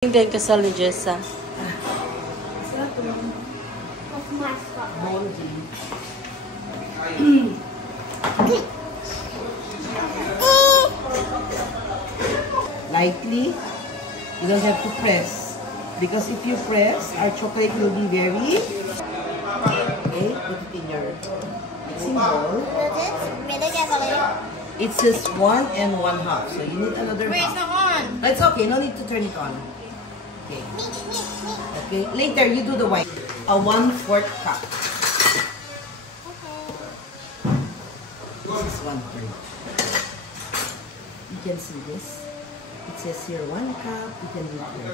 Hindi ang kasal ni Jessa. Lightly. You don't have to press. Because if you press, our chocolate will be very... Okay, put it in your mixing bowl. It says 1 and 1/2. So you need another half. Wait, it's not on. It's okay, no need to turn it on. Okay. Okay. Later, you do the white. A 1/4 cup. This is 1/3. You can see this. It says here 1 cup. You can read here.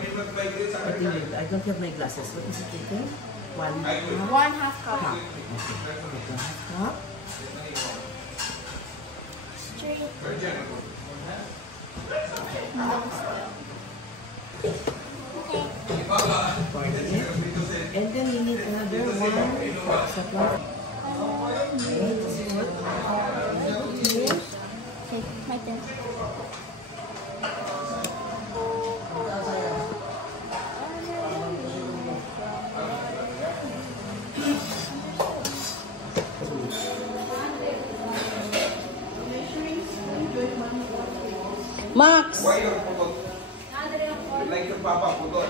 I don't have my glasses. What is it again? 1/2 cup. cup. Okay. 1/2 cup. And then you need another one. Okay, my turn. Max! Why your putot? You like your papa putot?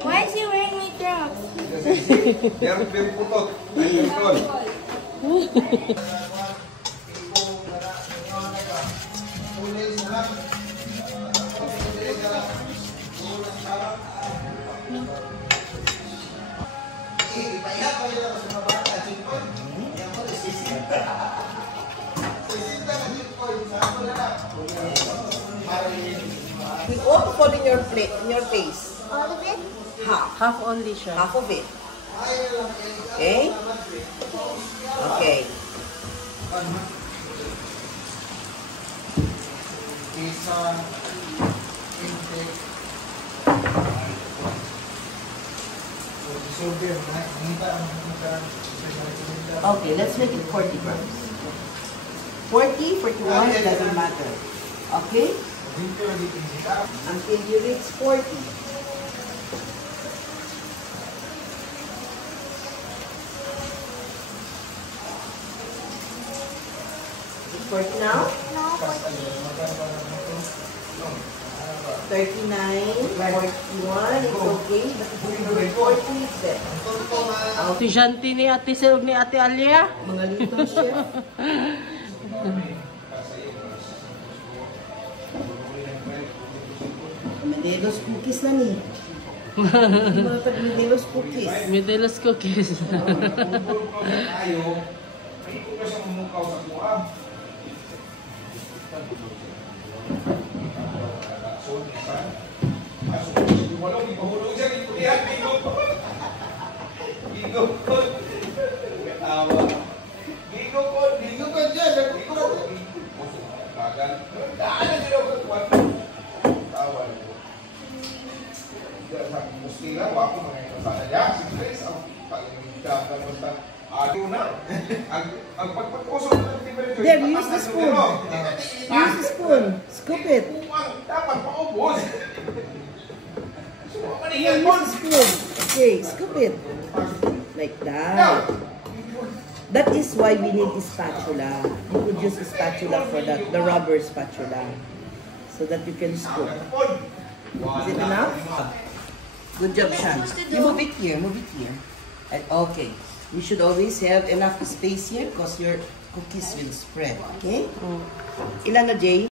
Why is he wearing my Crocs? They're very putot. I'm your tol. We all put in your plate, in your face. All of it? Half. Half only siya. Half of it. Okay? Okay. Okay, let's make it 40 grams. 40, 41, it doesn't matter. Okay? Until you reach 40. Is it 40 now? No, 39, 41, it's okay. But if it's 40, it's there. Estudyante ni Ate Silog ni Ate Alia. Mga little chef. Medelos cookies na ni. Mga tag-Medelos cookies. Medelos cookies. There, use the spoon. Use the spoon. Scoop it. Here, use the spoon. Okay, scoop it. Like that. That is why we need a spatula. You could use a spatula for that, the rubber spatula. So that you can scoop. Is it enough? Good job, Shan. You move it here, move it here. And, okay. You should always have enough space here because your cookies will spread. Okay? Ilan na, Jay?